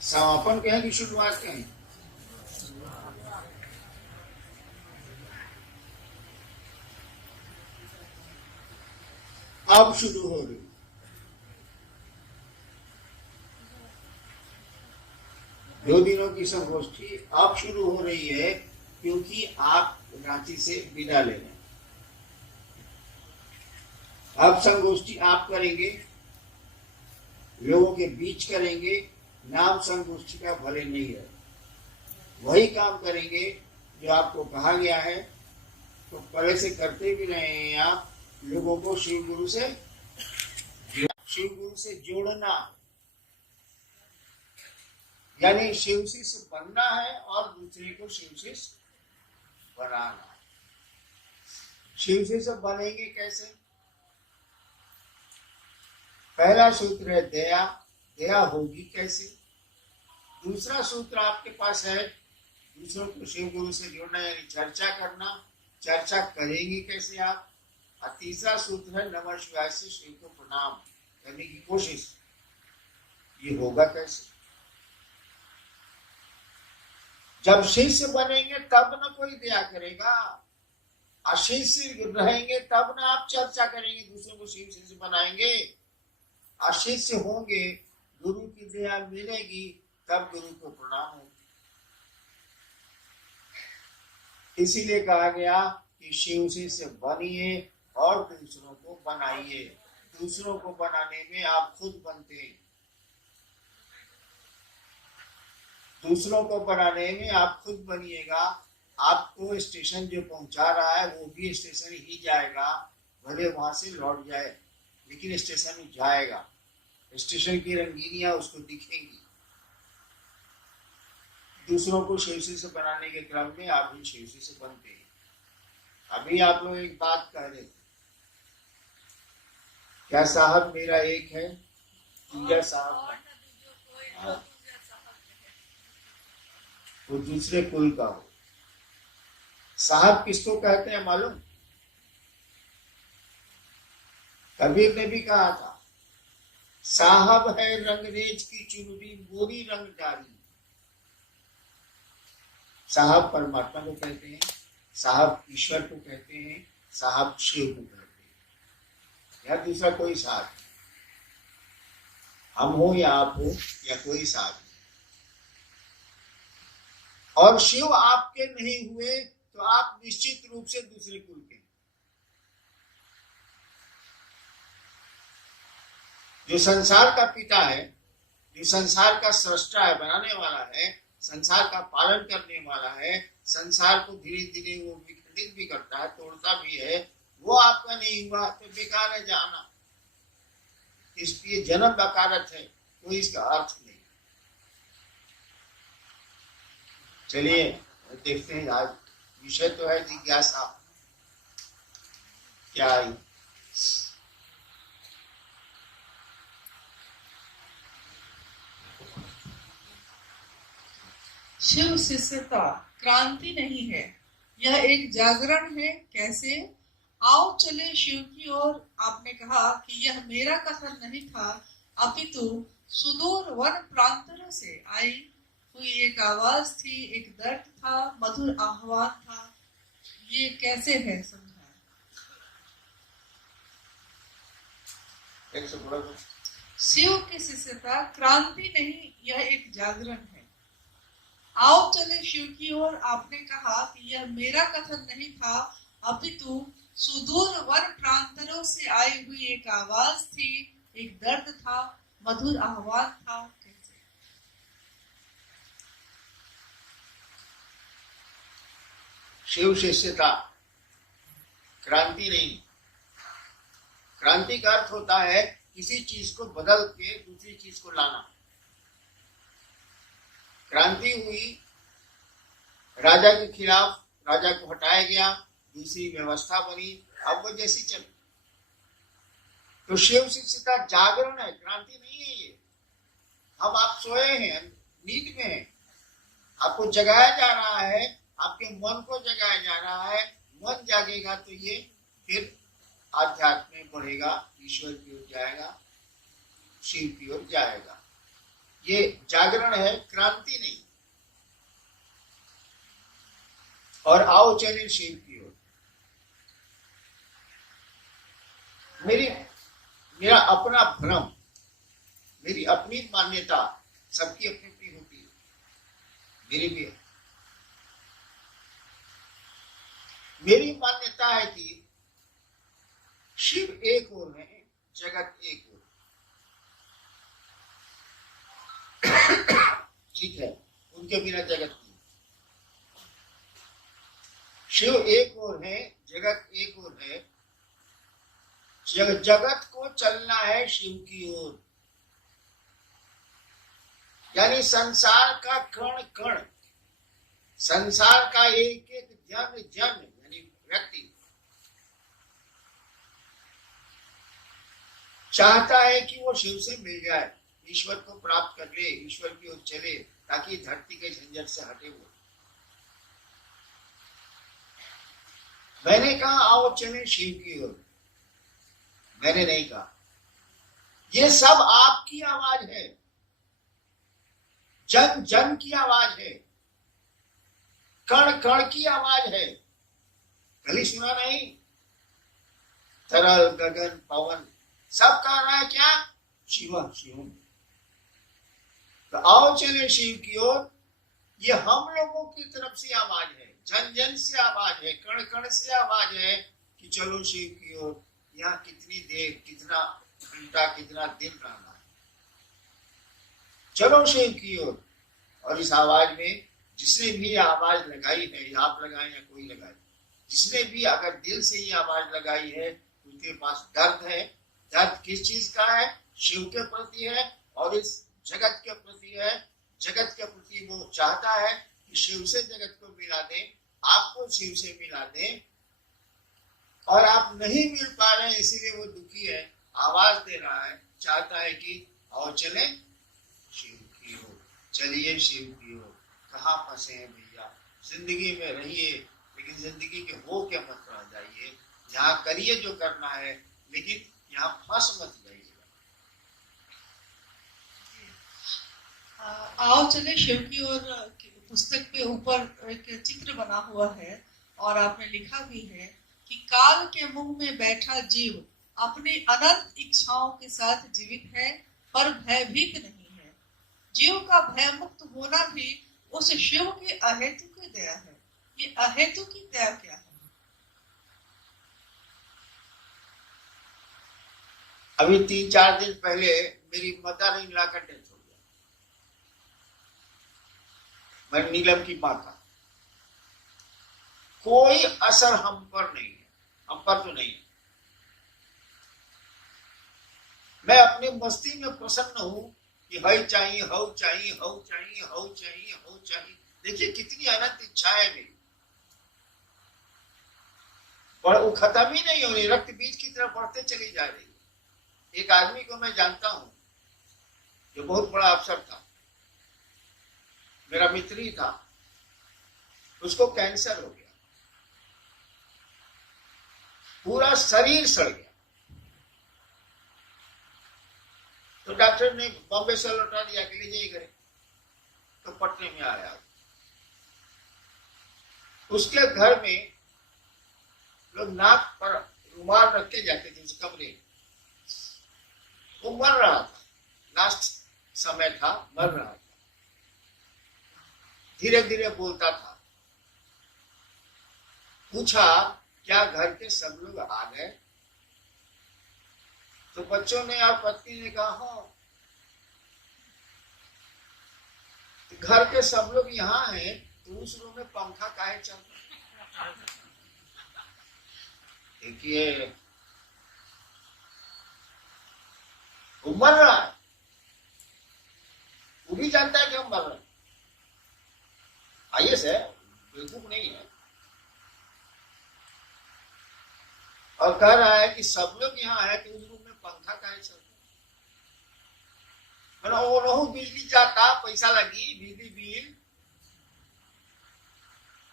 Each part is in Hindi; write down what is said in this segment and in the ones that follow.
समापन कहें कि शुरुआत कहें? अब शुरू हो रही। दो दिनों की संगोष्ठी अब शुरू हो रही है क्योंकि आप रांची से विदा ले रहे हैं। अब संगोष्ठी आप करेंगे, लोगों के बीच करेंगे। नाम संगोष्ठी का भले नहीं है, वही काम करेंगे जो आपको कहा गया है। तो पहले से करते भी रहे हैं आप, लोगों को शिव गुरु से जोड़ना, यानी शिव शिष्य बनना है और दूसरे को शिव शिष्य बनाना। शिव शिष्य बनेंगे कैसे? पहला सूत्र है दया। दया होगी कैसे? दूसरा सूत्र आपके पास है दूसरों को शिव गुरु से जोड़ना, यानी चर्चा करना। चर्चा करेंगे कैसे आप? और तीसरा सूत्र है नमः शिवाय से शिव को प्रणाम करने की कोशिश। ये होगा कैसे? जब शिष्य बनेंगे तब न कोई दया करेगा, अशिष्य रहेंगे तब न आप चर्चा करेंगे, दूसरों को शिव शिष्य बनाएंगे। अशिष्य होंगे, गुरु की दया मिलेगी, तब गुरु को प्रणाम होगा। इसीलिए कहा गया कि शिव शिष्य बनिए और दूसरों को बनाइए। दूसरों को बनाने में आप खुद बनते हैं, दूसरों को बनाने में आप खुद बनिएगा। आपको स्टेशन जो पहुंचा रहा है वो भी स्टेशन ही जाएगा, भले वहां से लौट जाए, लेकिन स्टेशन जाएगा। स्टेशन की रंगीनियां उसको दिखेंगी। दूसरों को शिवसी से बनाने के क्रम में आप भी शिवसी से बनते हैं। अभी आप लोग एक बात कह रहे थे, क्या साहब मेरा एक है, दूसरा साहब वो दूसरे कुल का हो। साहब किसको कहते हैं मालूम? कबीर ने भी कहा था, साहब है रंगरेज की चुनरी मोरी रंग डाली। साहब परमात्मा को कहते हैं, साहब ईश्वर को कहते हैं, साहब शिव को कहते हैं, या दूसरा कोई साहब, हम हो या आप हो या कोई साहब। और शिव आपके नहीं हुए तो आप निश्चित रूप से दूसरे कुल के। जो संसार का पिता है, जो संसार का सृष्टा है, बनाने वाला है, संसार का पालन करने वाला है, संसार को धीरे धीरे वो विखंडित भी करता है, तोड़ता भी है, वो आपका नहीं हुआ तो बेकार है जाना। इसलिए जन्म बकारत है, कोई इसका अर्थ नहीं। चलिए देखते हैं, आज विषय तो है जिज्ञासा। क्या आई? शिव शिष्यता क्रांति नहीं है, यह एक जागरण है। कैसे? आओ चले शिव की ओर। आपने कहा कि यह मेरा कथन नहीं था, अपितु सुदूर वन प्रांतों से आई हुई एक आवाज थी, एक दर्द था, मधुर आह्वान था। ये कैसे है समझाएं? शिव की शिष्यता क्रांति नहीं, यह एक जागरण है। आओ चले शिव की ओर। आपने कहा कि यह मेरा कथन नहीं था, अपितु सुदूर वन प्रांतों से आई हुई एक आवाज थी, एक दर्द था, मधुर आह्वान था। कैसे? शिव शिष्यता क्रांति नहीं। क्रांति का अर्थ होता है किसी चीज को बदल के दूसरी चीज को लाना। क्रांति हुई, राजा के खिलाफ, राजा को हटाया गया, दूसरी व्यवस्था बनी, अब वो जैसी चली। तो शिव शिष्यता जागरण है, क्रांति नहीं है ये। हम आप सोए हैं, नींद में हैं, आपको जगाया जा रहा है, आपके मन को जगाया जा रहा है। मन जागेगा तो ये फिर आध्यात्म में बढ़ेगा, ईश्वर की ओर जाएगा, शिव की ओर जाएगा। ये जागरण है, क्रांति नहीं। और आओ चले शिव की ओर। मेरा अपना भ्रम, मेरी अपनी मान्यता, सबकी अपनी अपनी होती है, मेरी भी है। मेरी मान्यता है कि शिव एक ओर है, जगत एक ओर। ठीक है, उनके बिना जगत नहीं। शिव एक ओर है, जगत एक ओर है। जगत को चलना है शिव की ओर, यानी संसार का कण कण, संसार का एक एक जन जन यानी व्यक्ति चाहता है कि वो शिव से मिल जाए, ईश्वर को प्राप्त कर ले, ईश्वर की ओर चले, ताकि धरती के झंझट से हटे। वो मैंने कहा आओ चले शिव की ओर, मैंने नहीं कहा। ये सब आपकी आवाज है, जन जन की आवाज है, कण कण की आवाज है। कल सुना नहीं, तरल गगन पवन सब कह रहा है क्या? शिव शिव। तो आओ चले शिव की ओर, ये हम लोगों की तरफ से आवाज है, जन जन से आवाज है, कण कण से आवाज है कि चलो शिव की ओर। यहाँ कितनी देर, कितना घंटा, कितना दिन रहना है, चलो शिव की ओर। और इस आवाज में जिसने भी आवाज लगाई है, आप लगाए या कोई लगाए, जिसने भी अगर दिल से ये आवाज लगाई है, उसके पास दर्द है। दर्द किस चीज का है? शिव के प्रति है और इस जगत के प्रति है। जगत के प्रति वो चाहता है कि शिव से जगत को मिला दे, आपको शिव से मिला दे, और आप नहीं मिल पा रहे हैं, इसीलिए वो दुखी है, आवाज दे रहा है, चाहता है कि आओ चले शिव की ओर, चलिए शिव की ओर। कहाँ फंसे हैं भैया? जिंदगी में रहिए, लेकिन जिंदगी के हो के मत रह जाइए। यहाँ करिए जो करना है, लेकिन यहाँ फंस मत जाइए। आओ चले शिव की ओर पुस्तक के ऊपर एक चित्र बना हुआ है और आपने लिखा भी है कि काल के मुंह में बैठा जीव अपनी अनंत इच्छाओं के साथ जीवित है, पर भयभीत नहीं है। जीव का भय मुक्त होना भी उस शिव की अहेतु की दया है। ये अहेतु की दया क्या है? अभी 3-4 दिन पहले मेरी मदर इन लॉ का डेथ हो गया, मैं नीलम की मां का। कोई असर हम पर नहीं है, हम पर तो नहीं है। मैं अपनी मस्ती में प्रसन्न हूं कि हई चाहिए, हऊ चाहिए, हऊ चाहिए, हऊ चाहिए, हऊ चाहिए। देखिए कितनी अनंत इच्छा है मेरी, और वो खत्म ही नहीं हो रही, रक्त बीज की तरफ बढ़ते चली जा रही है। एक आदमी को मैं जानता हूं जो बहुत बड़ा अफसर था, मेरा मित्र ही था, उसको कैंसर हो गया, पूरा शरीर सड़ गया। तो डॉक्टर ने बॉम्बे से लौटा दिया कि लीजिए घरे। तो पटने में आया, उसके घर में लोग नाक पर रुमाल रख के जाते थे उस कमरे में। वो मर रहा था, लास्ट समय था, मर रहा था, धीरे धीरे बोलता था। पूछा क्या घर के सब लोग आ गए? तो बच्चों ने और पत्नी ने कहा हाँ। घर के सब लोग यहाँ हैं, तो उस रूम में पंखा काहे चल रहा है? देखिए वो मर रहा है, वो भी जानता है कि हम मर रहे हैं। आइए से बेवकूफ नहीं है, और कह रहा है कि सब लोग यहाँ है तो उस रूम में पंखा काहे चल रहा है? वो रहू बिजली जाता, पैसा लगी, बिजली बिल।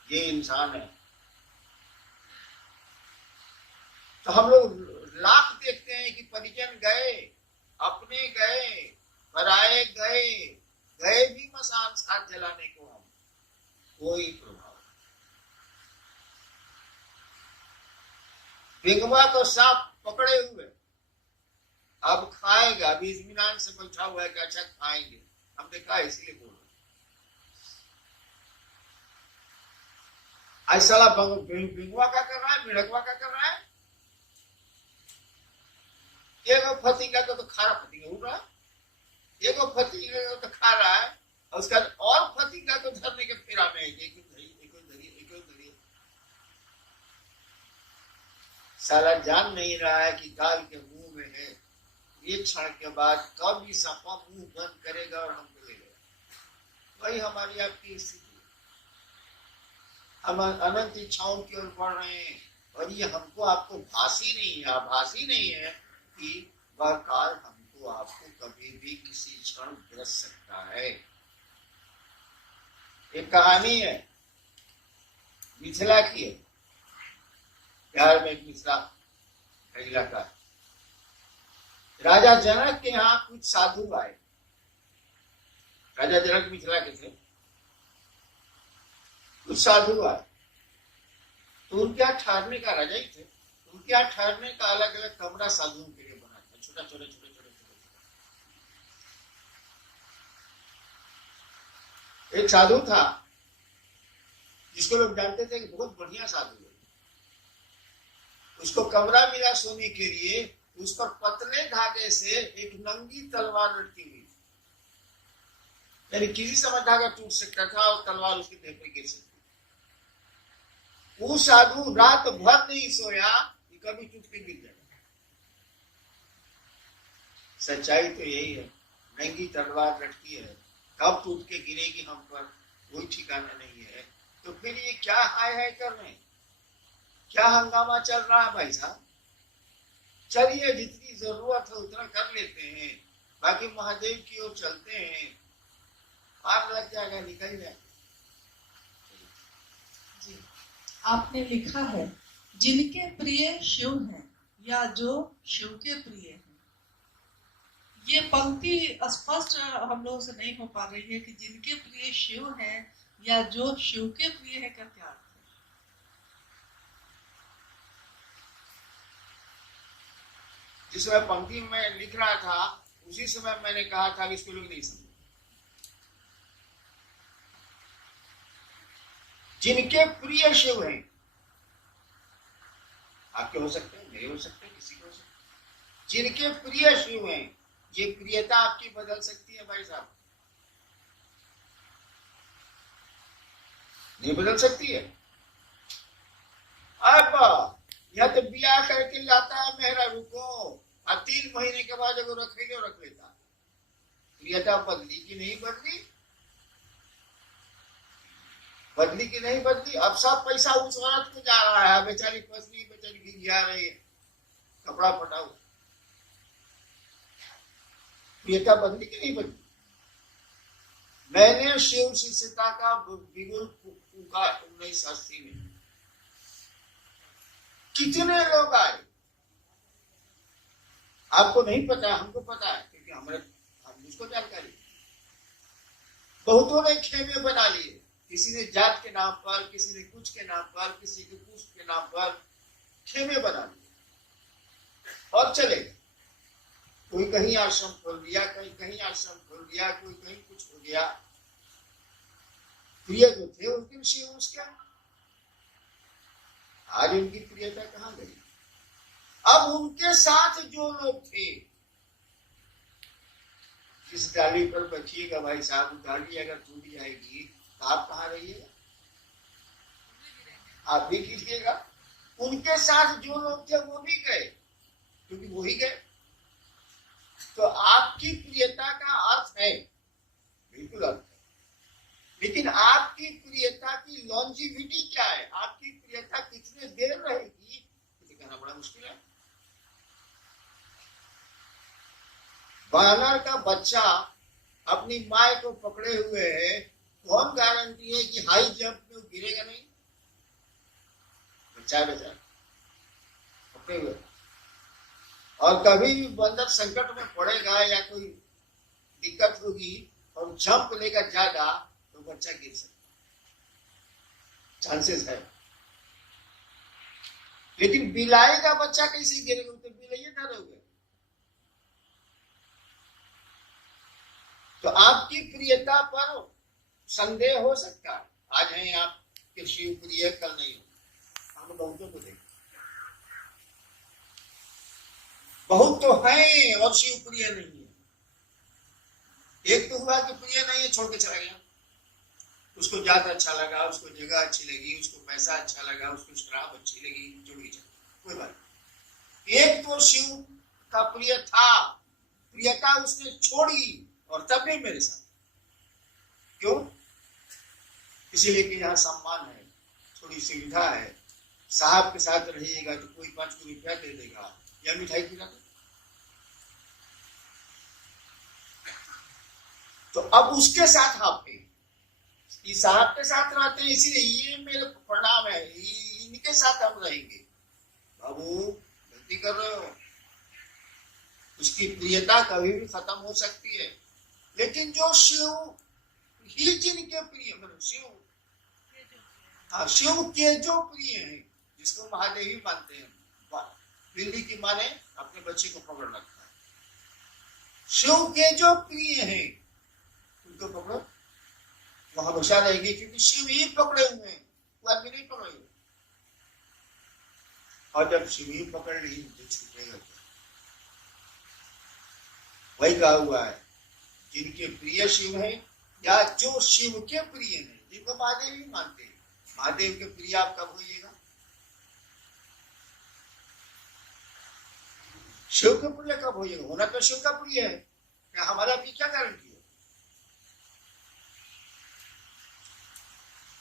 ये इंसान है। तो हम लोग लाख देखते हैं कि परिजन गए, अपने गए, पराए गए, गए भी मसान साथ जलाने को हम, कोई प्रभाव। बिंगवा को सांप पकड़े हुए, अब खाएगा, अभी इत्मीनान से बैठा हुआ है कि अच्छा खाएंगे, हमने कहा इसलिए बोल रहे। ऐसा बिंगवा का कर रहा है, बिड़कवा का कर रहा है। एगो फतिंगा को तो खारा फतिंगा उड़ रहा है, एगो फतिंगा को तो खा रहा है, और उसका और फतिंगा को धरने के फेरा में एक धरी। साला जान नहीं रहा है कि गाल के मुंह में है, एक क्षण के बाद कब भी सपा मुंह बंद करेगा और हमको ले लेगा। वही हमारी आपकी स्थिति, हम अनंत इच्छाओं की ओर बढ़ रहे हैं, और ये हमको आपको भासी नहीं है कि वह काल हमको आपको कभी भी किसी क्षण ग्रस सकता है। एक कहानी है, मिथिला की है, बिहार में मिथिला का इलाका। राजा जनक के यहाँ कुछ साधु आए। राजा जनक मिथिला के थे, कुछ साधु आए, तो उनके यहाँ ठहरने का, राजा ही थे, उनके यहाँ ठहरने का अलग अलग कमरा साधुओं के लिए बना था, छोटे। एक साधु था जिसको लोग जानते थे कि बहुत बढ़िया साधु है। उसको कमरा मिला सोने के लिए, उस पर पतले धागे से एक नंगी तलवार लटकी हुई थी, यानी किसी समय धागा टूट सकता था और तलवार उसके देह पर गिर सकती। वो साधु रात भर नहीं सोया कि कभी टूट के गिर जाएगा। सच्चाई तो यही है, नंगी तलवार लटकी है, कब टूट के गिरेगी हम पर कोई ठिकाना नहीं है। तो फिर ये क्या हाय कर रहे हैं, क्या हंगामा चल रहा है भाई साहब? चलिए जितनी जरूरत है उतना कर लेते हैं, बाकी महादेव की ओर चलते हैं, पार लग जाएगा, निकल जाएगा। जी, आपने लिखा है जिनके प्रिय शिव हैं या जो शिव के प्रिय हैं। ये पंक्ति स्पष्ट हम लोगों से नहीं हो पा रही है कि जिनके प्रिय शिव हैं या जो शिव के प्रिय है, का क्या अर्थ है? जिस समय पंक्ति में लिख रहा था उसी समय मैंने कहा था कि इसको लोग नहीं समझे। जिनके प्रिय शिव हैं, आपके हो सकते हैं, मेरे हो सकते हैं, किसी को हो सकते हैं। जिनके प्रिय शिव हैं, ये प्रियता आपकी बदल सकती है भाई साहब, नहीं बदल सकती है। अब यह तो ब्याह करके लाता है मेहरारू को, और 3 महीने के बाद अगर रख लेता, प्रियता बदली की नहीं बदली, बदली की नहीं बदली। अब सब पैसा उस औरत को जा रहा है, बेचारी पत्नी बेचारी गिर रही है, कपड़ा फटा हुआ। प्रियता बदली की नहीं बदली। मैंने शिव शिष्यता का बिगुल फूका 1980 में। कितने लोग आए आपको नहीं पता, हमको पता है, क्योंकि मुझको जानकारी। बहुतों ने खेमे बना लिए, किसी ने जात के नाम पर, किसी ने कुछ के नाम पर, किसी के कुछ के नाम पर खेमे बना लिए और चले गए। कोई कहीं आश्रम खोल दिया, कहीं आश्रम खोल दिया, कोई कहीं कुछ हो गया। प्रिय जो थे उस दिन शिव उसके, आज उनकी प्रियता कहां गई? अब उनके साथ जो लोग थे, जिस डाली पर बैठिएगा भाई साहब, डाली अगर टूट जाएगी तो आप कहाँ रहिएगा? आप भी कीजिएगा। उनके साथ जो लोग थे वो भी गए, क्योंकि वो ही गए। तो आपकी प्रियता का अर्थ है, बिल्कुल अर्थ है, लेकिन आपकी प्रियता की लॉन्जिविटी क्या है? आपकी प्रियता कितने देर रहेगी, मुझे कहना बड़ा मुश्किल है। बानर का बच्चा अपनी माँ को पकड़े हुए है, कौन गारंटी है कि हाई जंप में गिरेगा नहीं? बच्चा पकड़े हुए, और कभी भी बंदर संकट में पड़ेगा या कोई दिक्कत होगी और जंप लेगा ज्यादा तो बच्चा गिर सकता, चांसेस है। लेकिन बिलाई का बच्चा कैसे गिरेगा, तो बिलाइए डरोगे। तो आपकी प्रियता पर संदेह हो सकता है। आज है आप कि शिव प्रिय, कल नहीं हो। हम बहुतों को देखें, बहुत तो हैं और शिव प्रिय नहीं है। एक तो हुआ कि प्रिय नहीं है, छोड़ के चला गया। उसको जात अच्छा लगा, उसको जगह अच्छी लगी, उसको पैसा अच्छा लगा, उसको शराब अच्छी लगी, छोड़ के चला, कोई बात नहीं। एक तो शिव का प्रिय था, प्रियता उसने छोड़ी और तब भी मेरे साथ। क्यों? इसीलिए कि यहाँ सम्मान है, थोड़ी सुविधा है, साहब के साथ रहिएगा तो कोई 5 रुपया दे देगा या मिठाई खिला दे। तो अब उसके साथ आप साहब के साथ रहते हैं, इसीलिए ये मेरे प्रणाम है, इनके साथ हम रहेंगे। बाबू गलती कर रहे हो, उसकी प्रियता कभी भी खत्म हो सकती है। लेकिन जो शिव ही जिनके प्रिय, मतलब शिव, हाँ, शिव के जो प्रिय हैं, जिसको महादेव ही मानते हैं, बिल्ली की माँ ने अपने बच्चे को पकड़ रखा है। शिव के जो प्रिय हैं उनको पकड़ो, वो हमेशा रहेगी, क्योंकि शिव ही पकड़े हुए हैं, वो आदमी नहीं पकड़े हुए। और जब शिव ही पकड़ ली तो छूटेगा क्या? वही कहा हुआ है, जिनके प्रिय शिव हैं या जो शिव के प्रिय हैं, जिनको महादेव ही मानते हैं। महादेव के प्रिय आप कब होइएगा? शिव के प्रिय कब होइएगा? होना तो शिव का प्रिय है, क्या हमारा भी क्या गारंटी है?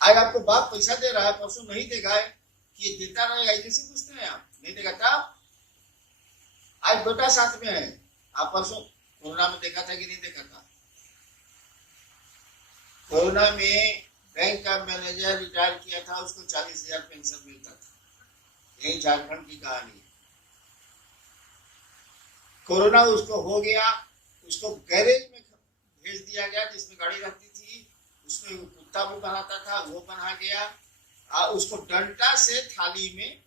आज आपको बाप पैसा दे रहा है, परसों नहीं देगा, कि ये देता रहेगा, कैसे पूछते हैं आप? नहीं देगा तब। आज बेटा साथ में है, आप परसों कोरोना में देखा था कि नहीं देखा था? कोरोना में बैंक का मैनेजर रिटायर किया था, उसको 40,000 पेंशन मिलता था। यही झारखंड की कहानी है। कोरोना उसको हो गया, उसको गैरेज में भेज दिया गया जिसमें गाड़ी रहती थी, उसमें कुत्ता भी बनाता था, वो बना गया। उसको डंडा से थाली में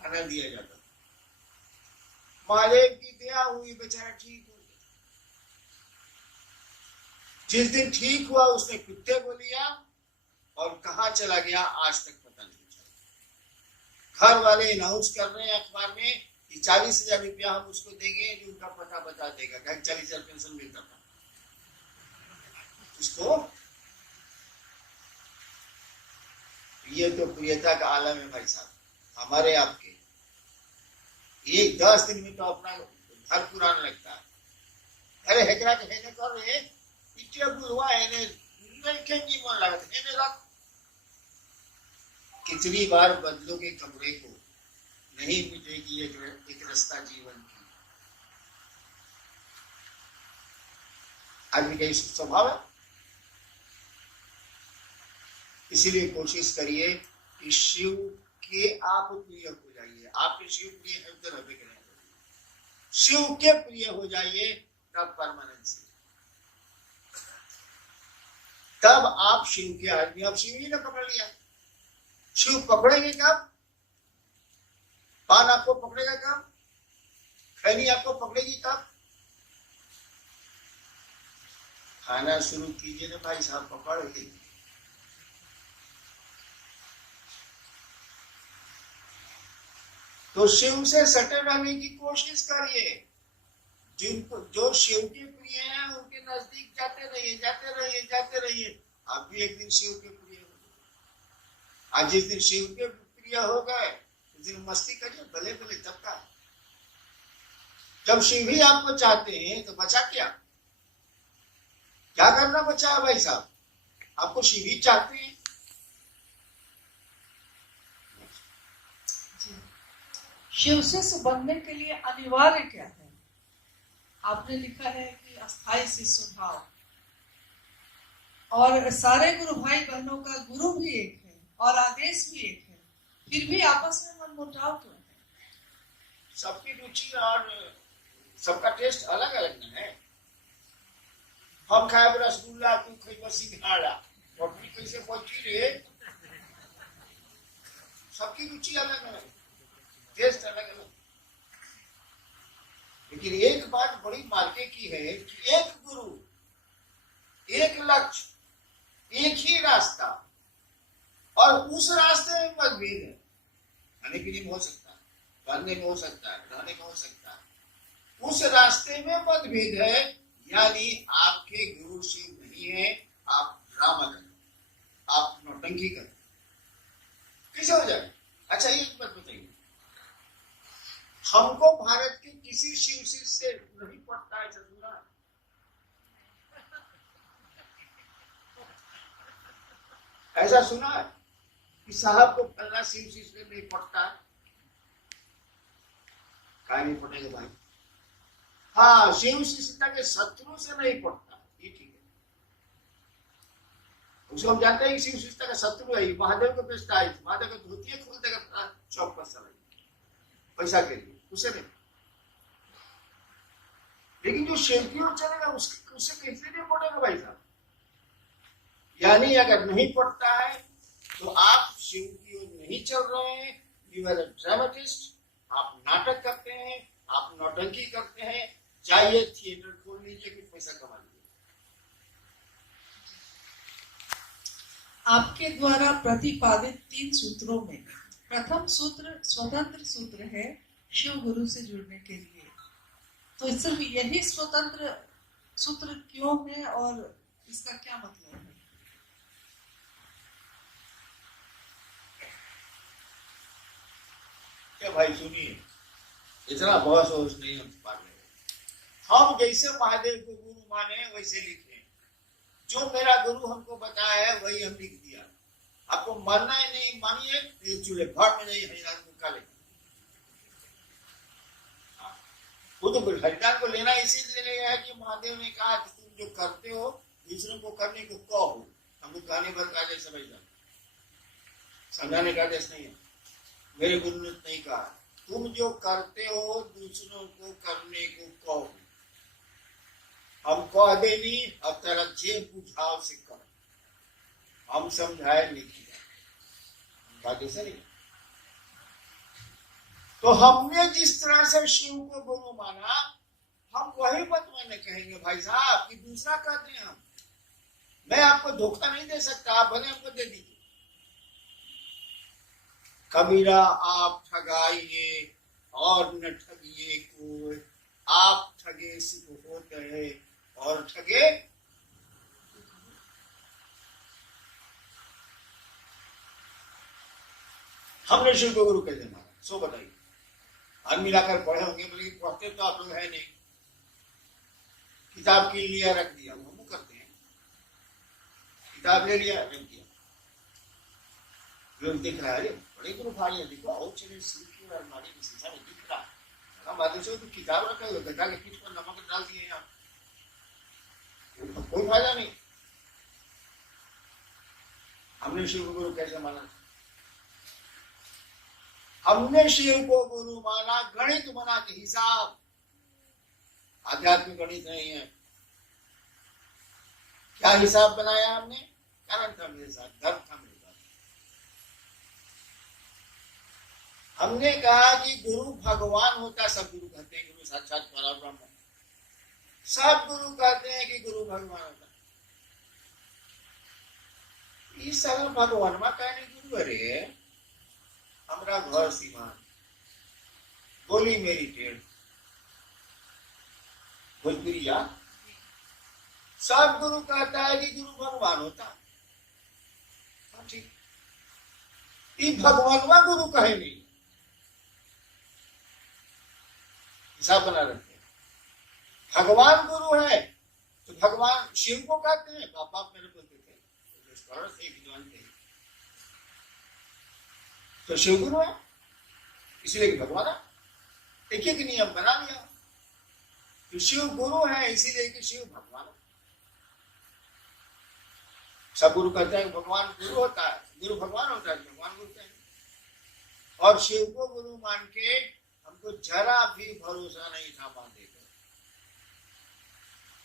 खाना दिया जाता था। महादेव की दया हुई, बेचारा ठीक हो गया। जिस दिन ठीक हुआ उसने कुत्ते को लिया और कहाँ चला गया आज तक पता नहीं चला। घर वाले अनाउंस कर रहे हैं अखबार में कि 40,000 रुपया हम उसको देंगे जो उनका पता बता देगा। 40,000 पेंशन मिलता था उसको। ये तो प्रियता का आलम है भाई साहब, हमारे आपके। ये 10 दिन में तो अपना घर पुराना लगता है। अरे हेकरा के हेने कर रहे इतने बुलवा हेने नहीं मन लगा हेने रख। कितनी बार बदलोगे कमरे को, नहीं मिटेगी एक रास्ता जीवन की। आदमी का स्वभाव है। इसीलिए कोशिश करिए कि शिव के आप प्रिय हो जाइए। आपके शिव प्रिय है तो रहे के नहीं, शिव के प्रिय हो जाइए, तब परमानेंसी, तब आप शिव के आदमी। आप शिव ही ना पकड़ लिया, शिव पकड़ेंगे कब? पान आपको पकड़ेगा कब? खैनी आपको पकड़ेगी कब? खाना शुरू कीजिए ना भाई साहब, पकड़ेगी। तो शिव से सटे रहने की कोशिश करिए। जिनको जो शिव के प्रिय हैं उनके नजदीक जाते रहिए, जाते रहिए, जाते रहिए। आप भी एक दिन शिव के प्रिय हो। आज जिस दिन शिव के प्रिय हो गए उस दिन मस्ती करिए, भले भले तब का। जब शिव ही आपको चाहते हैं तो बचा क्या? क्या करना बचा है भाई साहब? आपको शिव ही चाहते हैं। शिव से बनने के लिए अनिवार्य क्या है? आपने लिखा है कि अस्थाई शिष्य भाव, और सारे गुरु भाई बहनों का गुरु भी एक है और आदेश भी एक है, फिर भी आपस में मनमुटाव क्यों है? सबकी रुचि और सबका टेस्ट अलग अलग है। हम खाए रसगुल्ला, तू खाई सिंघाड़ा, रोटी कैसे पहुंची रे? सबकी रुचि अलग अलग, टेस्ट अलग अलग। लेकिन एक बात बड़ी मार्के की है कि एक गुरु, एक लक्ष्य, एक ही रास्ता, और उस रास्ते में मतभेद है। खाने पीने में हो सकता है, पढ़ने में हो सकता है, रहने में हो सकता है, उस रास्ते में मतभेद है। यानी आपके गुरु शिव नहीं है, आप ड्रामा करें, आप नौटंकी करें, कैसे हो जाए? अच्छा एक बात बताइए, हमको भारत के किसी शिव से नहीं पड़ता है चंद्रा? ऐसा सुना है कि साहब को फलना शिव से नहीं पड़ता है? क्या नहीं पड़ेगा भाई? हाँ, शिव शिष्यता के शत्रु से नहीं पड़ता, ये ठीक है। उसको हम जानते हैं कि शिव शिष्यता का शत्रु है, महादेव को बेचता है, महादेव को धोती खोल देगा चौक पर चला पैसा के लिए, उसे नहीं। लेकिन जो शिव की ओर चलेगा उससे कैसे नहीं पड़ेगा भाई साहब? यानी अगर नहीं पड़ता है तो आप शिव की ओर नहीं चल रहे हैं, यू आर अ ड्रामेटिस्ट, आप नाटक करते हैं, आप नौटंकी करते हैं। जाइए थिएटर खोल लीजिए, कुछ पैसा कमा लीजिए। आपके द्वारा प्रतिपादित 3 सूत्रों में प्रथम सूत्र स्वतंत्र सूत्र है शिव गुरु से जुड़ने के लिए, तो सिर्फ यही स्वतंत्र सूत्र क्यों है और इसका क्या मतलब है? क्या भाई सुनिए, इतना बहस वहस नहीं हम पा रहे। हम जैसे महादेव को गुरु माने वैसे लिखे, जो मेरा गुरु हमको बताया है वही हम लिख दिया। आपको मानना है नहीं मानिए, चूल्हे भाट में जाइए, हरिदान को काले। वो तो हरिदान को लेना इसीलिए है कि महादेव ने कहा कि तुम जो करते हो दूसरों को करने को कहो। हमको कहने पर का आदेश समझ जाए, समझाने का आदेश नहीं है। मेरे गुरु ने नहीं कहा तुम जो करते हो दूसरों को करने को कहो। हम कह दे नहीं, अब तेरा जे बुझाव से कर, हम समझाए नहीं किया, कैसे नहीं। तो हमने जिस तरह से शिव को गुरु माना, हम वही मत माने कहेंगे भाई साहब कि दूसरा कहते हैं हम। मैं आपको धोखा नहीं दे सकता, आप भले हमको दे दीजिए। कबीरा आप ठगाइए और न ठगिए कोई, आप ठगे सुख होते है और ठगे। हमने शिव को गुरु कैसे माना, सो बताइए। हम मिलाकर पढ़े होंगे, बोले पढ़ते तो आप लोग है नहीं, किताब के लिए रख दिया, हम करते हैं, किताब ले लिया रख दिया, लोग दिख रहा है बड़े गुरु भाई देखो, और चले शिव की अलमारी में शीशा में दिख रहा है। बात तो किताब रखा हुआ, गधा के पीठ पर नमक डाल दिए यहाँ, कोई फायदा नहीं। हमने शिव को गुरु कैसे माना? हमने शिव को गुरु माना गणित बना के हिसाब, आध्यात्मिक गणित नहीं है। क्या हिसाब बनाया हमने? कारण था मेरे साथ, धर्म था मेरे साथ। हमने कहा कि गुरु भगवान होता, सब गुरु कहते हैं गुरु साक्षात परब्रह्म, सब गुरु कहते हैं कि गुरु भगवान होता। इस सरल भगवान में कहने गुरु, अरे हमरा घर सीमान, बोली मेरी टेढ़, भोजपुरिया। सब गुरु कहता है कि गुरु भगवान होता, ठीक। ये भगवान गुरु कहे नहीं, हिसाब बना रखते हैं। भगवान गुरु है तो भगवान शिव को कहते हैं, बाप बाप मेरे बोलते थे, विद्वान थे, तो शिव गुरु है इसीलिए भगवान है। एक एक नियम बना लिया कि शिव गुरु है इसीलिए कि शिव भगवान है। सब गुरु कहते हैं भगवान गुरु होता है, गुरु भगवान होता है, भगवान गुरु कहते हैं। और शिव को गुरु मान के हमको जरा भी भरोसा नहीं था बांधे का।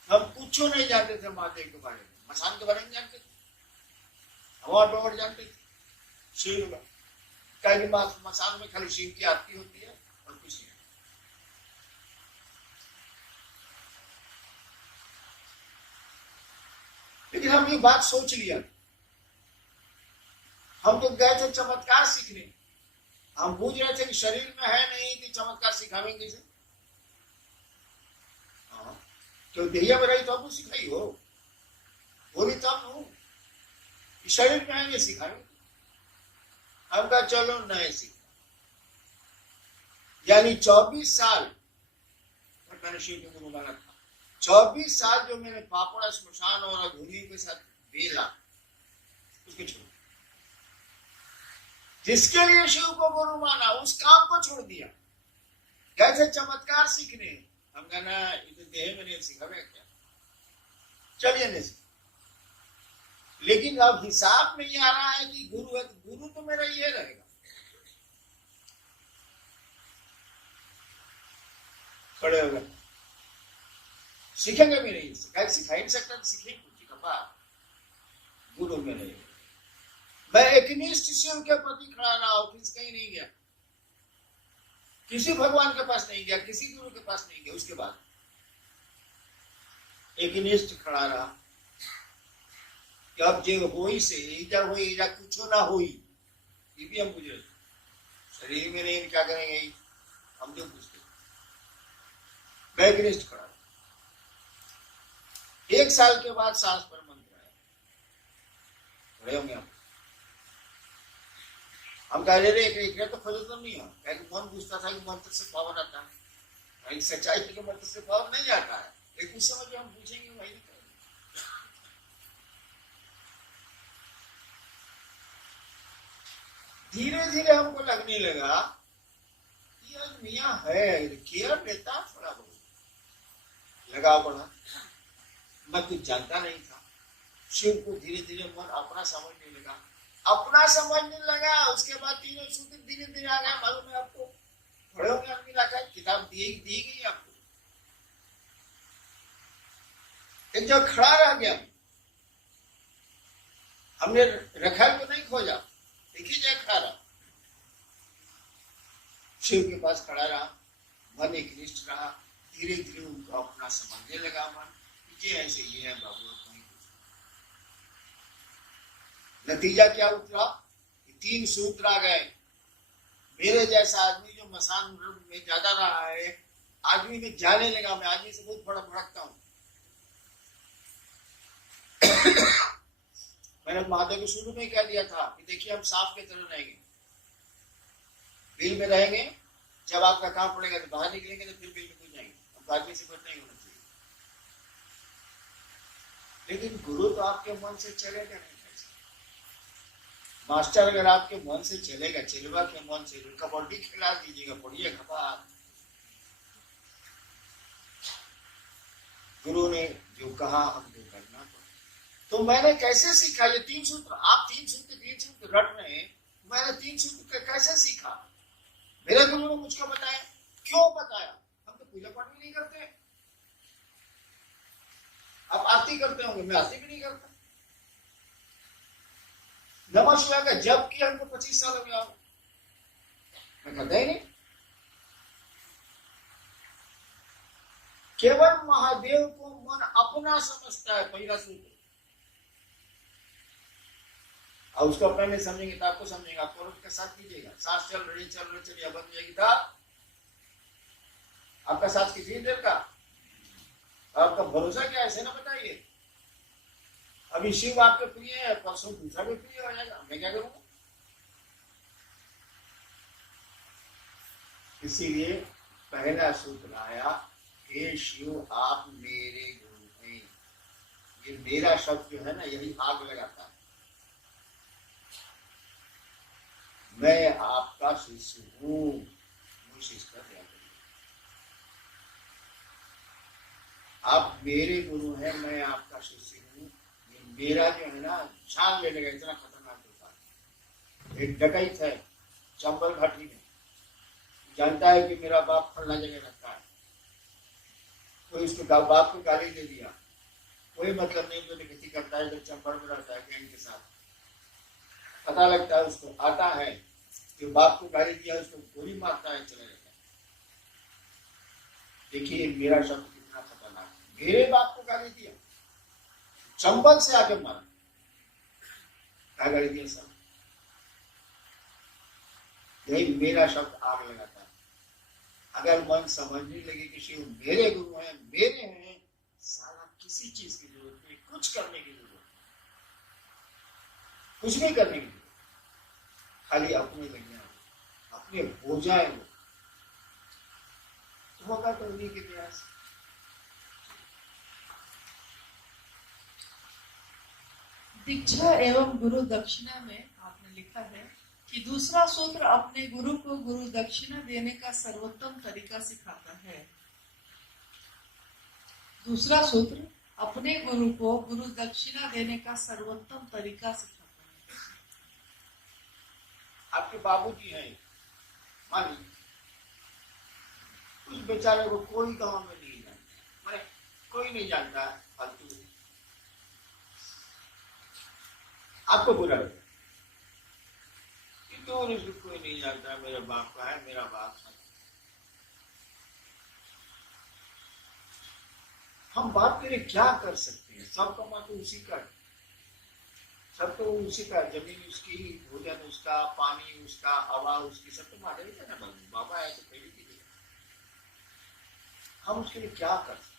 हम कुछ नहीं जानते थे महादेव के बारे में, मसान के बारे में जानते थे, हवा डोर जानते थे, शिव का मसान में खाली शिव की आरती होती है और कुछ नहीं। लेकिन हम ये बात सोच लिया, हम तो गए थे चमत्कार सीखने, हम पूछ रहे थे कि शरीर में है नहीं कि चमत्कार सिखावेंगे से, क्यों देहिया में रही तो आपको सिखाई हो, बोली तब हूं कि शरीर में आएंगे सिखाएंगे। हम कहा चलो नए सीखा, यानी 24 साल मैंने शिव के गुरु माना था, 24 साल जो मैंने पापड़ा स्मशान और अधूरी के साथ बेला, उसको छोड़, जिसके लिए शिव को गुरु माना उस काम को छोड़ दिया। कैसे चमत्कार सीखने, हम कहना इसे देह में नहीं सिखावे क्या, चलिए नहीं सीख। लेकिन अब हिसाब में ये आ रहा है कि गुरु है तो गुरु तो मेरा ये रहेगा, खड़े हो गए, सीखेंगे भी नहीं, सिखा नहीं सकता, सीखेंगे कुछ कपा, गुरु में नहीं। मैं एकनिष्ठ शिव के प्रति खड़ा रहा हूं, कहीं नहीं गया, किसी भगवान के पास नहीं गया, किसी गुरु के पास नहीं गया। उसके बाद एकनिष्ठ खड़ा रहा कि अब जो होई से इजा हो, इजा कुछ ना होई, ये भी हम बुझे, शरीर में नहीं क्या करेंगे हम जो पूछते। मैं एकनिष्ठ खड़ा, 1 साल के बाद सांस पर मंत्र आया, खड़े होंगे हम कह रहे एक तो खोज तो नहीं है, मन पूछता था कि मंत्र से पावर आता है, सच्चाई के मंत्र से पावर नहीं आता है, लेकिन उस समय जो हम पूछेंगे वही नहीं। धीरे धीरे हमको लगने लगा कि आज मियाँ है, केयर लेता थोड़ा बहुत लगा पड़ा। मैं कुछ जानता नहीं था, शिव को धीरे धीरे मन अपना समझने लगा, अपना समझने लगा। उसके बाद तीनों सूत्र धीरे धीरे आ गया, मालूम है आपको, बड़े होंगे आदमी लाकर किताब दी गई आपको, एक जगह खड़ा रह गया, हमने रखा को नहीं खोजा, देखिए जाए खड़ा रहा, शिव के पास खड़ा रहा, मन एकनिष्ठ रहा, धीरे धीरे उनको अपना समझने लगा मन, ये ऐसे ये है बाबू। नतीजा क्या उतरा, 3 सूत्र आ गए। मेरे जैसा आदमी जो मसान में ज्यादा रहा है, आदमी में जाने लगा, मैं आदमी से बहुत बड़ा भड़कता हूं। मैंने महादेव को शुरू में कह दिया था कि देखिए हम सांप की तरह रहेंगे, बिल में रहेंगे, जब आपका काम पड़ेगा तो बाहर निकलेंगे, तो फिर बिल में घुस जाएंगे, हमको आदमी से बच नहीं होना चाहिए। लेकिन गुरु तो आपके मन से चलेगा नहीं, मास्टर अगर आपके मन से चलेगा, चलवा के मन से, कबड्डी खिला दीजिएगा, पढ़िए खपा। गुरु ने जो कहा हमको करना पड़ा। तो मैंने कैसे सीखा ये 3 सूत्र, आप 3 सूत्र रट रहे हैं, मैंने 3 सूत्र कैसे सीखा, मेरे गुरु ने मुझको बताया। क्यों बताया, हम तो पूजा पाठ भी नहीं करते, आप आरती करते होंगे, मैं आरती भी नहीं करता। नमः शिवाय का जब कि हमको 25 साल हो गया, मैं करता ही नहीं। केवल महादेव को मन अपना समझता है, पहला सूत्र। और उसको अपना नहीं समझेंगे तो आपको समझेंगे, आपको और उसका साथ दीजिएगा। सांस चल रही चलिए, बंद जाएगी था आपका सांस किसी देर का, आपका भरोसा क्या है, ना बताइए। अभी शिव आपके प्रिय है, परसों दूसरा भी प्रिय हो जाएगा, मैं क्या करूंगा। इसीलिए पहला सूत्र आया, हे शिव आप मेरे गुरु हैं। ये मेरा शब्द जो है ना, यही आग लगाता है, मैं आपका शिष्य हूं, शिष्य का त्याग करिए। आप मेरे गुरु हैं, मैं आपका शिष्य हूं। मेरा जो है ना, जान लेने का इतना खतरनाक होता है। एक डकैत है चंबल घाटी में, जानता है कि मेरा बाप फलना जगह रहता है, कोई उसको बाप को गाली दे दिया, कोई मतलब नहीं, तो निगति करता है, जब चंबड़ में रहता है गैंग के साथ, पता लगता है उसको, आता है जो बाप को गाली दिया उसको गोली मारता है, चला जाता है। देखिए मेरा शब्द कितना खतरनाक है, मेरे बाप को गाली दिया, चंबल से आके मारा, क्या गाली दिया सब, यही मेरा शब्द आग लगाता है। अगर मन समझने लगे कि शिव मेरे गुरु हैं, मेरे हैं, साला किसी चीज की जरूरत नहीं, कुछ करने की जरूरत नहीं, कुछ भी करने की जरूरत, खाली अपने लगे अपने हो जाए वो तो होगा, तो उन्हीं के प्रयास। दीक्षा एवं गुरु दक्षिणा में आपने लिखा है कि दूसरा सूत्र अपने गुरु को गुरु दक्षिणा देने का सर्वोत्तम तरीका सिखाता है। दूसरा सूत्र अपने गुरु को गुरु दक्षिणा देने का सर्वोत्तम तरीका सिखाता है। आपके बाबूजी हैं, मान लीजिए उस बेचारे को कोई गांव में नहीं जानता, मैंने कोई नहीं जानता, फालतू आपको बुरा लगता तो कोई नहीं जानता, मेरे बाप का है, मेरा बाप है। हम बाप के लिए क्या कर सकते हैं, सब कमा तो उसी का, सब तो उसी का, जमीन उसकी, भोजन उसका, पानी उसका, हवा उसकी, सब तो मारे ही ना, बाबा है तो पहले की, हम उसके लिए क्या कर सकते।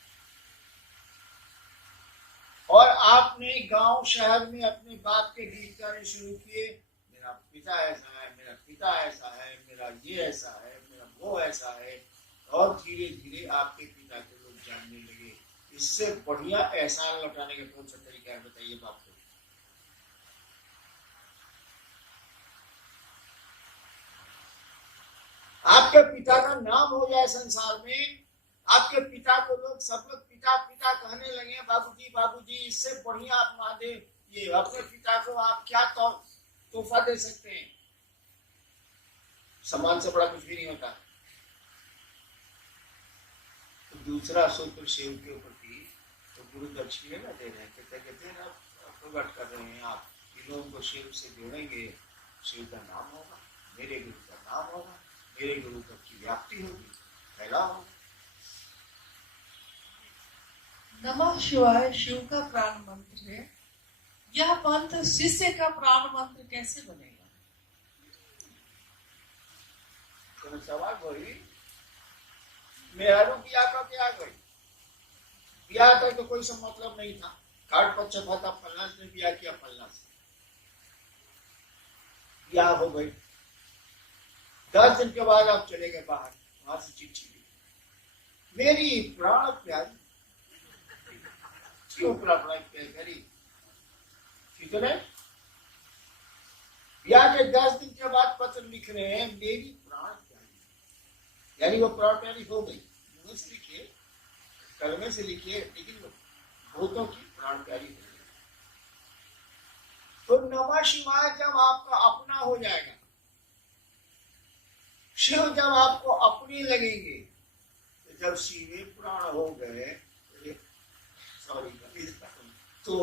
और आपने गांव शहर में अपने बाप के गीत गाने शुरू किए, मेरा पिता ऐसा है, मेरा पिता ऐसा है, मेरा ये ऐसा है, मेरा वो ऐसा है, और धीरे धीरे आपके पिता को लोग जानने लगे। इससे बढ़िया एहसान लौटाने का कौन सा तरीका है, बताइए बाप को। आपके पिता का नाम हो जाए संसार में, आपके पिता को लोग सब लोग पिता पिता कहने लगे, बाबूजी बाबूजी, इससे बढ़िया आप महादेव, ये अपने पिता को आप क्या तोहफा दे सकते हैं, सम्मान से बड़ा कुछ भी नहीं होता। तो दूसरा सूत्र शिव के ऊपर थी, तो गुरु दक्षिणा ना दे रहे हैं, कहते हैं आप प्रकट कर रहे हैं, आप इन लोगों को शिव से जोड़ेंगे, शिव का नाम होगा, मेरे गुरु का नाम होगा, मेरे गुरु तक की व्याप्ति होगी, फैला होगा। नमः शिवाय शिव का प्राण मंत्र है, यह मंत्र शिष्य का प्राण मंत्र कैसे बनेगा? तो सवाल वही, मेहरू ब्याह का क्या गई, ब्याह का तो कोई सब मतलब नहीं था, काट पर छपा था, फलना ने ब्याह किया, फलना से ब्याह हो गई, 10 दिन के बाद आप चले गए बाहर, वहां से चिट्ठी ली, मेरी प्राण प्यारी, क्यों प्राण प्यारी, कितने ब्याह के 10 दिन के बाद पत्र लिख रहे हैं, मेरी प्राण प्यारी, यानी वो प्राण प्यारी हो गई, मुंह से लिखिए, कलमे से लिखिए, लेकिन भूतों की प्राण प्यारी हो गई। तो नमः शिवाय जब आपका अपना हो जाएगा, शिव जब आपको अपनी लगेंगे, तो जब शिवे प्राण हो गए, सॉरी, तो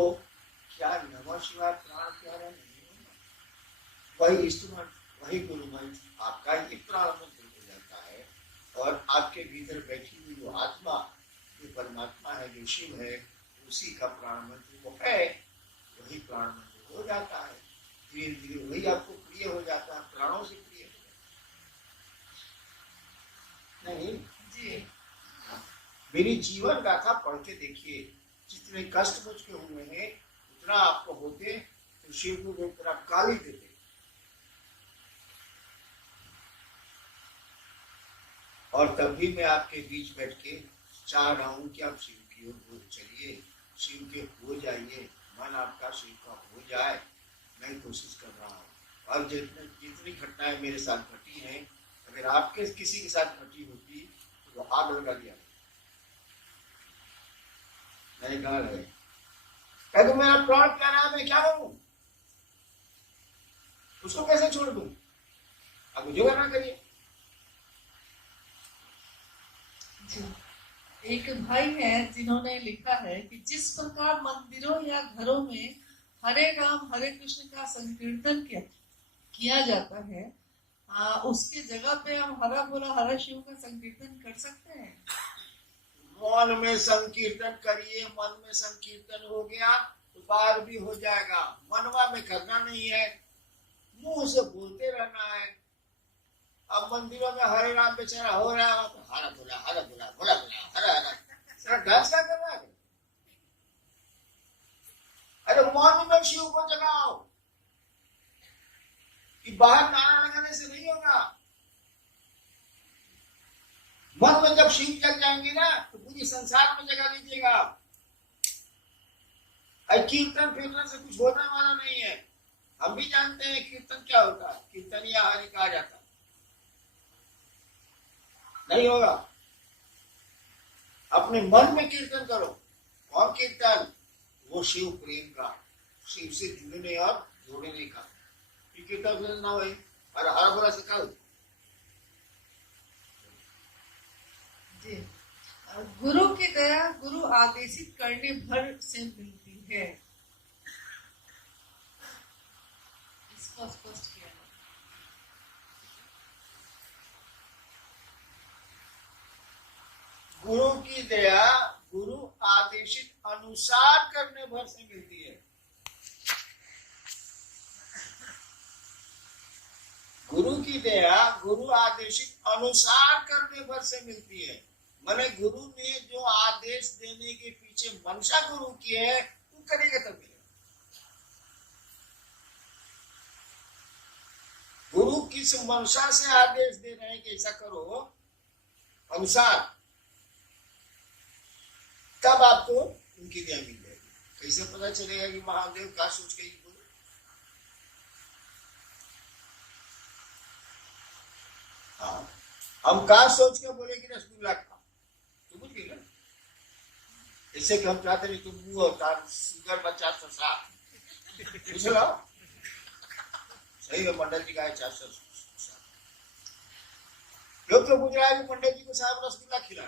क्या नमः शिवाय प्राण प्यारा नहीं होगा? वही इंस्ट्रूमेंट, वही गुरु मंत्र आपका ही प्राण मंत्र हो जाता है, और आपके भीतर बैठी हुई वो आत्मा जो परमात्मा है, जो शिव है, उसी का प्राण मंत्र वो है, वही प्राण मंत्र हो जाता है, धीरे धीरे वही आपको प्रिय हो जाता है, प्राणों से प्रिय हो जाता है। नहीं जी, मेरी जीवन गाथा पढ़ के देखिए, जितने कष्ट मुझके हुए हैं उतना आपको होते, तो शिव को एक तरफ गाली देते, और तब भी मैं आपके बीच बैठ के चाह रहा हूं कि आप शिव की ओर चलिए, शिव के हो जाइए, मन आपका शिव का हो जाए, मैं कोशिश कर रहा हूँ। और जितनी घटनाएं मेरे साथ घटी हैं, अगर आपके किसी के साथ घटी होती तो वो आग लगा दिया, मैंने कहा रहे, तो मेरा प्राण क्या नाम है, क्या करूं, उसको कैसे छोड़ दूं, अब मुझे करना करिए। एक भाई है जिन्होंने लिखा है कि जिस प्रकार मंदिरों या घरों में हरे राम हरे कृष्ण का संकीर्तन किया जाता है, उसके जगह पे हम हरा बोला हरा शिव का संकीर्तन कर सकते हैं। मन में संकीर्तन करिए, मन में संकीर्तन हो गया तो बाहर भी हो जाएगा। मनवा में करना नहीं है, मुंह से बोलते रहना है। अब मंदिरों में हरे राम बेचारा हो रहा है, हरा बोला हरा बोला बोला बोला हरा हरा, सर डांस क्या कर रहा है? अरे मन में शिव को जगाओ, कि बाहर नारा लगाने से नहीं होगा। मन में जब शिव जग जाएंगे ना तो पूरी संसार में जगा लीजिएगा। कीर्तन फिरने से कुछ होने वाला नहीं है। हम भी जानते हैं कीर्तन क्या होता है, कीर्तन या हरि कहा जाता है, नहीं होगा। अपने मन में कीर्तन करो। और कीर्तन वो शिव प्रेम का, शिव से जुड़ने और जोड़ने का। कीर्तन ना हो और हर बोला से कल जी। गुरु की दया गुरु आदेशित करने भर से मिलती है, इसको स्पष्ट किया। गुरु की दया गुरु आदेशित अनुसार करने भर से मिलती है। गुरु की दया गुरु आदेशित अनुसार करने भर से मिलती है। माने गुरु ने जो आदेश देने के पीछे मंशा गुरु की है, तू करेगा तब मिलेगा। गुरु किस मंशा से आदेश दे रहे हैं कि ऐसा करो अनुसार, तब आपको उनकी दया मिल जाएगी। कैसे पता चलेगा कि महादेव क्या सोच के बोले? हाँ, हम क्या सोच के बोले कि रसगुल्ला खा, तो बुझ गई ना। ऐसे कि हम चाहते नहीं तुम मुंह और शुगर बच्चा 407 पूछ लो, सही है। मंडल जी का है 407। लोग तो पूछ रहा है कि मंडल जी को साहब रसगुल्ला खिला।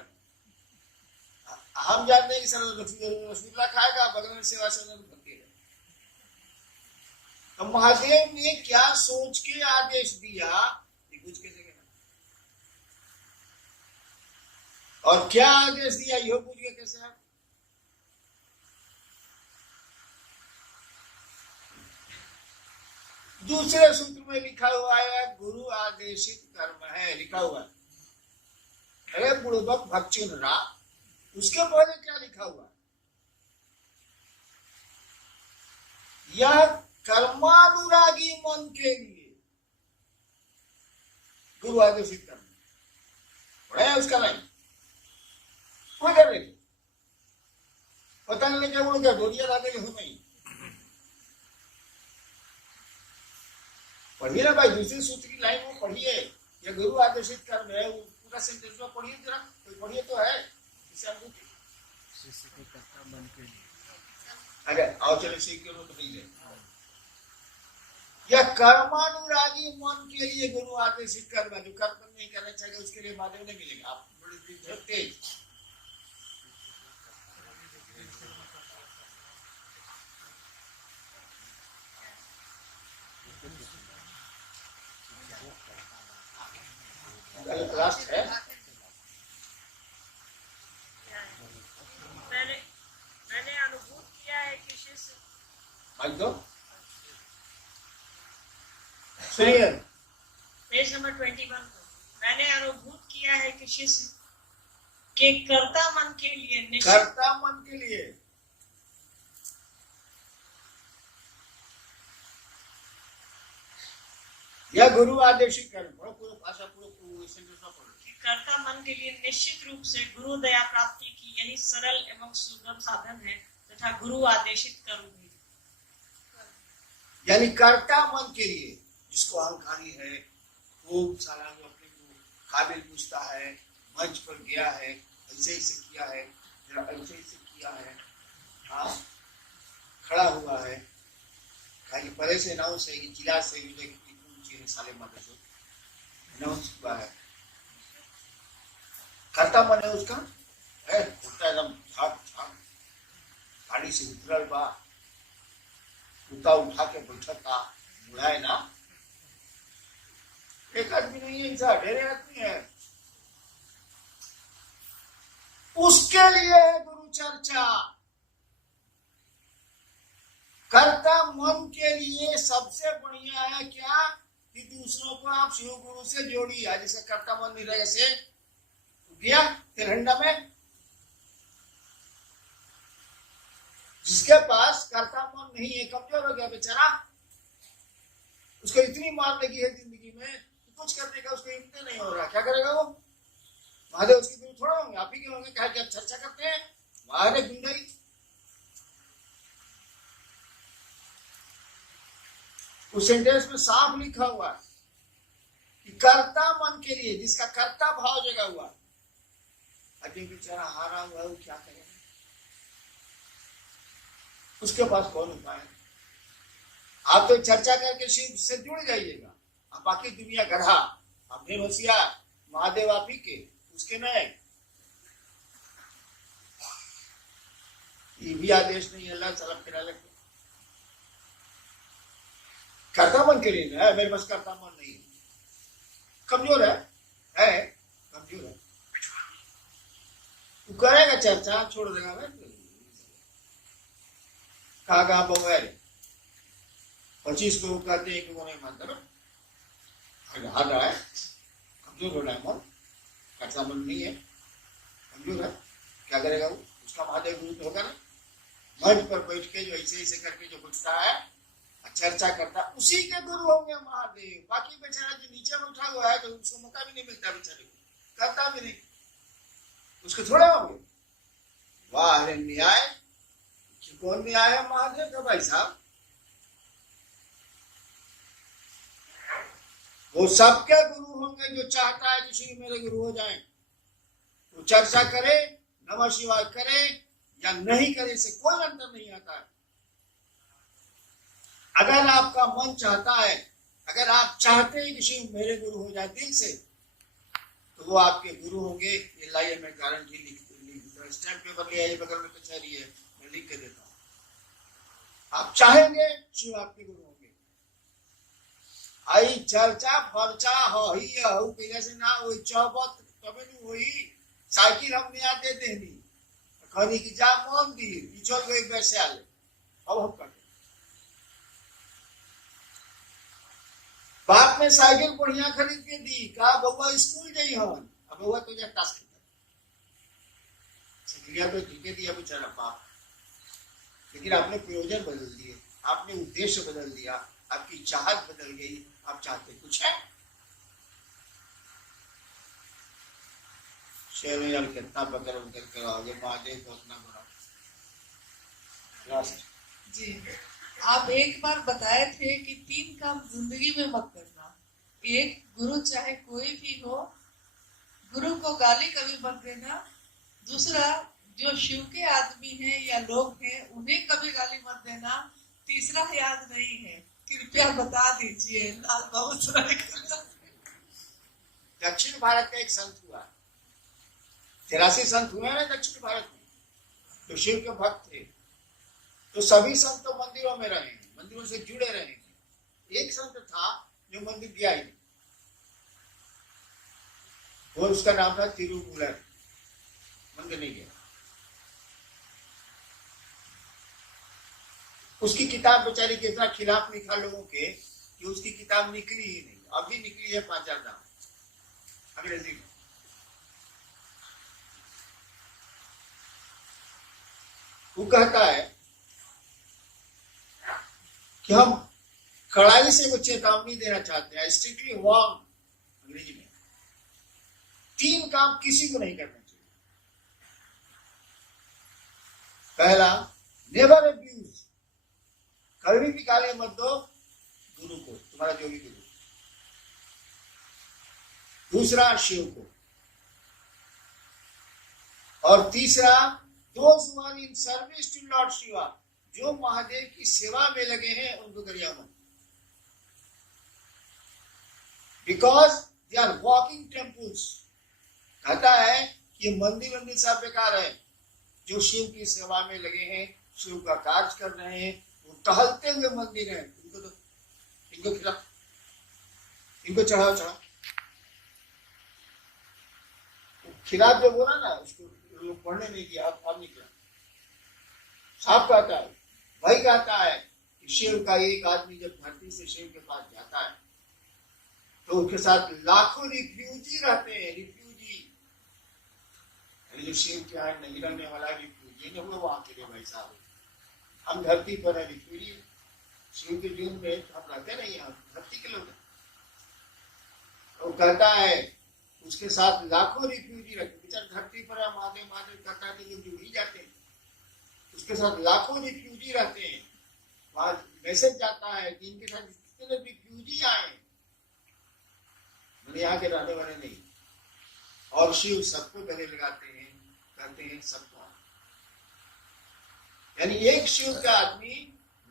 हम जानते हैं कि सर रसगुल्ला खाएगा, बगल में सेवा सदन बनती है। तो महादेव ने क्या सोच के आदेश दिया ये कुछ कैसे कहना, और क्या आदेश दिया यह पूछ के कैसे आप। दूसरे सूत्र में लिखा हुआ है गुरु आदेशित कर्म है, लिखा हुआ है। अरे बुड़बक भक्चुन रा, उसके पहले क्या लिखा हुआ? यह कर्मानुरागी मन के लिए गुरु आदेशित कर्म पढ़ा है उसका नहीं कोई कर रहे पता नहीं क्या बोलो, क्या डोरिया ला गई हो नहीं। पढ़िए ना भाई, दूसरी सूत्र की लाइन वो पढ़िए, यह गुरु आदेशित कर्म है, पूरा सेंटेंस में पढ़िए जरा, कोई पढ़िए तो है। अरे आओ चले सीख के तो नहीं है। यह कर्मानुरागी मन के लिए गुरु आदेशित कर्म है। जो कर्म नहीं करना चाहिए उसके लिए महादेव नहीं मिलेगा। आप बड़े तेज लास्ट है। मैंने अनुभूत किया है कि शिष्य पेज नंबर 21 को, मैंने अनुभूत किया है कि शिष्य के कर्ता मन के लिए यह गुरु आदेशित कर्म, पूरा भाषा पूरा सेंटेंस में पढ़ो। कर्ता मन के लिए निश्चित रूप से गुरु दया प्राप्ति की यही सरल एवं सुगम साधन है तथा गुरु आदेशित कर्म भी। यानी कर्ता मन के लिए, जिसको अहंकारी है, खूब सारा जो अपने को काबिल पूछता है, मंच पर गया है, ऐसे ऐसे किया है, ऐसे ऐसे किया है, हाँ खड़ा हुआ है, खाली परे से अनाउंस है कि जिला से विजय की साले माता से अनाउंस हुआ है। कर्ता मन है उसका एकदम झाक झाक गाड़ी से उतरल बा, उता उठा के बैठता, बुढ़ाए ना, एक आदमी नहीं है, ऐसा ढेरे आदमी है। उसके लिए गुरु चर्चा। कर्ता मन के लिए सबसे बढ़िया है क्या कि दूसरों को आप शिव गुरु से जोड़िए। जैसे कर्ता मन निरय से गया तिरंडा में, जिसके पास कर्ता मन नहीं है, कमजोर हो गया बेचारा, उसको इतनी मार लगी है जिंदगी में, कुछ करने का उसको हिम्मत नहीं हो रहा, क्या करेगा वो? महादेव उसके गुरु थोड़ा होंगे, आप ही के होंगे, क्या क्या चर्चा करते हैं महारे गुंडई। उस सेंटेंस में साफ लिखा हुआ है कि कर्ता मन के लिए, जिसका कर्ता भाव जगा हुआ, अभी बेचारा हारा हुआ है, वो क्या करेगा? उसके पास कौन उपाय है? आप तो चर्चा करके शिव से जुड़ जाइएगा, आप बाकी दुनिया गधा, आप होशियार, महादेव आप ही के, उसके नहीं। ये भी आदेश नहीं है अल्लाह सलाम फिरा लगे। कर्ता मन के लिए है, मेरे पास कर्ता मन नहीं है, कमजोर है कमजोर है। तू करेगा चर्चा, छोड़ देगा मैं कहा बगैर 25 को कहते हैं कि वो नहीं मानता ना, हार रहा है, कमजोर हो रहा है मन, कर्ता मन नहीं है, कमजोर है, क्या करेगा वो? उसका महादेव गुरु तो होगा ना, मंच पर बैठ के जो ऐसे ऐसे करके जो पूछता है, चर्चा करता, उसी के गुरु होंगे महादेव। बाकी बेचारा जो नीचे बैठा हुआ है तो उसको मौका भी नहीं मिलता बेचारे को, करता भी नहीं, उसके थोड़े होंगे। वाह अरे न्याय, कौन न्याय है महादेव का भाई साहब? वो सबके गुरु होंगे जो चाहता है कि श्री मेरे गुरु हो जाएं। वो चर्चा करे, नमः शिवाय करे या नहीं करे, इससे कोई अंतर नहीं आता है। अगर आपका मन चाहता है, अगर आप चाहते हैं कि शिव मेरे गुरु हो जाए दिल से, तो वो आपके गुरु होंगे। ये लाइए मैं गारंटी लिख स्टैम्प पेपर ले आइए, बगल में कचहरी है, मैं लिख के देता हूँ। आप चाहेंगे शिव आपके गुरु होंगे। आई चर्चा फर्चा हो ही हो कैसे ना हो चौबत तबे नहीं होई। साइकिल हमने आ दे देनी कहनी कि जा मंदिर चल गई वैसे आले, अब हम कर बाप ने साइकिल बढ़िया खरीद के दी, कहा बउआ स्कूल जाई हवन, अब बउआ तो जा टास्क साइकिलिया तो ठीक है दिया बेचारा बाप, लेकिन आपने प्रयोजन बदल दिए, आपने उद्देश्य बदल दिया, आपकी चाहत बदल गई, आप चाहते कुछ है। चलो यार कितना बकर बकर कराओगे, महादेव को अपना बड़ा जी। आप एक बार बताए थे कि 3 काम जिंदगी में मत करना। एक, गुरु चाहे कोई भी हो, गुरु को गाली कभी मत देना। दूसरा, जो शिव के आदमी हैं या लोग हैं उन्हें कभी गाली मत देना। तीसरा याद नहीं है, कृपया बता दीजिए। लाल बाबू दक्षिण भारत का एक संत हुआ, 83 संत हुए ना दक्षिण भारत में, तो शिव के भक्त थे। तो सभी संत तो मंदिरों में रहे, मंदिरों से जुड़े रहे। एक संत था जो मंदिर गया ही नहीं, वो उसका नाम था तिरुमूलर, मंदिर नहीं गया। उसकी किताब बेचारी के इतना खिलाफ लिखा लोगों के कि उसकी किताब निकली ही नहीं। अभी निकली है 5,000 दाम अंग्रेजी में। वो कहता है कि हम कड़ाई से वो चेतावनी देना चाहते हैं, स्ट्रिक्टली वार्न, अंग्रेजी में 3 काम किसी को नहीं करना चाहिए। पहला, नेवर अब्यूज, कभी भी गाली मत दो गुरु को, तुम्हारा जो भी गुरु। दूसरा, शिव को। और तीसरा, those who are in service to Lord Shiva, जो महादेव की सेवा में लगे हैं उनको गरिया मत, because they are walking temples। कहता है कि ये मंदिर वंदिर सब बेकार है। जो शिव की सेवा में लगे हैं, शिव का कार्य कर रहे हैं, वो टहलते हुए मंदिर है, इनको खिला, इनको चढ़ाओ चढ़ाओ। खिलाफ जो बोला ना, उसको लोग पढ़ने नहीं किया, अब निकला। साफ कहता है, वही कहता है कि शिव का एक आदमी जब धरती से शिव के पास जाता है तो उसके साथ लाखों रिफ्यूजी रहते हैं। रिफ्यूजी जो शिव के यहाँ नहीं रहने वाला रिफ्यूजी नहीं, वो वहां के लिए भाई साहब, हम धरती पर है रिफ्यूजी। शिव के जीवन में हम रहते नहीं, हम धरती के लोग। वो कहता है उसके साथ लाखों रिफ्यूजी रहते, बेचारे धरती पर महादेव महादेव कहता है तो जुड़ ही जाते हैं। उसके साथ लाखों रिफ्यूजी रहते हैं। वहां मैसेज जाता है कि इनके साथ जितने रिफ्यूजी आए, मैंने यहाँ के रहने वाले नहीं, और शिव सबको गले लगाते हैं, कहते हैं सबको। यानी एक शिव का आदमी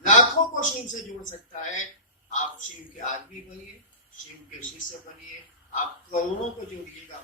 लाखों को शिव से जोड़ सकता है। आप शिव के आदमी बनिए, शिव के शिष्य बनिए, आप करोड़ों को जोड़िएगा,